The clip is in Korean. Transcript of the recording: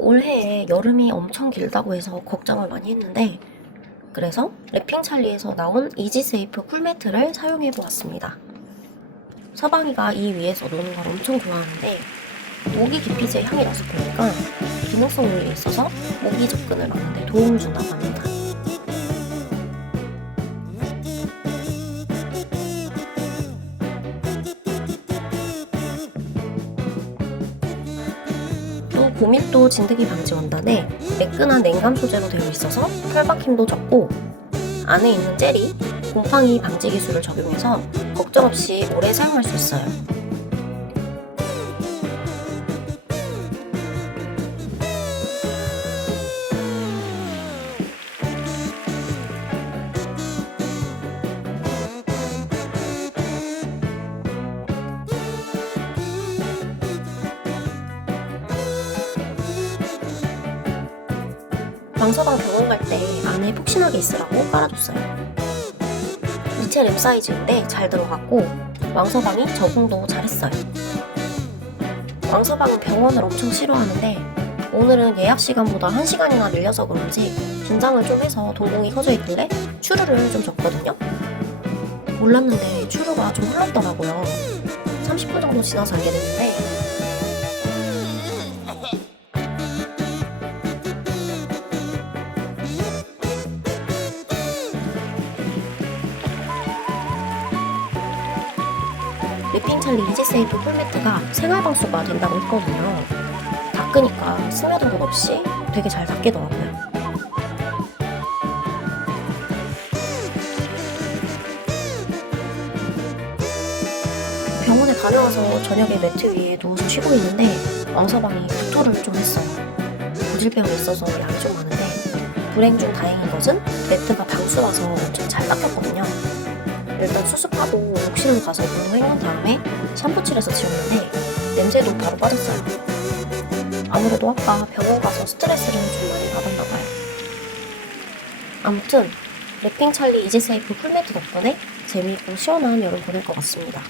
올해에 여름이 엄청 길다고 해서 걱정을 많이 했는데 그래서 랩핑 찰리에서 나온 이지세이프 쿨매트를 사용해 보았습니다. 서방이가 이 위에서 노는 걸 엄청 좋아하는데 모기 기피제 향이 나서 보니까 기능성 요리에 있어서 모기 접근을 막는 데 도움을 준다고 합니다. 또 고밀도 진드기 방지 원단에 매끈한 냉감 소재로 되어 있어서 털박힘도 적고 안에 있는 젤이 곰팡이 방지 기술을 적용해서 걱정 없이 오래 사용할 수 있어요. 왕서방 병원 갈 때 안에 푹신하게 있으라고 깔아줬어요. 이체 랩 사이즈인데 잘 들어갔고 왕서방이 적응도 잘했어요. 왕서방은 병원을 엄청 싫어하는데 오늘은 예약 시간보다 1시간이나 밀려서 그런지 긴장을 좀 해서 동공이 커져 있길래 추루를 좀 줬거든요. 몰랐는데 추루가 좀 흘렀더라고요. 30분 정도 지나서 알게 됐는데 랩핑 찰리 이지세이프 풀매트가 생활 방수가 된다고 했거든요. 닦으니까 스며든 것 없이 되게 잘 닦이더라고요. 병원에 다녀와서 저녁에 매트 위에 누워서 쉬고 있는데 왕서방이 구토를 좀 했어요. 고질병이 있어서 양이 좀 많은데 불행 중 다행인 것은 매트가 방수라서 엄청 잘 닦였거든요. 일단 수습하고 욕실로 가서 헹군 다음에 샴푸칠해서 지웠는데 냄새도 바로 빠졌어요. 아무래도 아까 병원 가서 스트레스를 좀 많이 받았나 봐요. 아무튼 랩핑 찰리 이지 세이프 풀매트 덕분에 재미있고 시원한 여름 보낼 것 같습니다.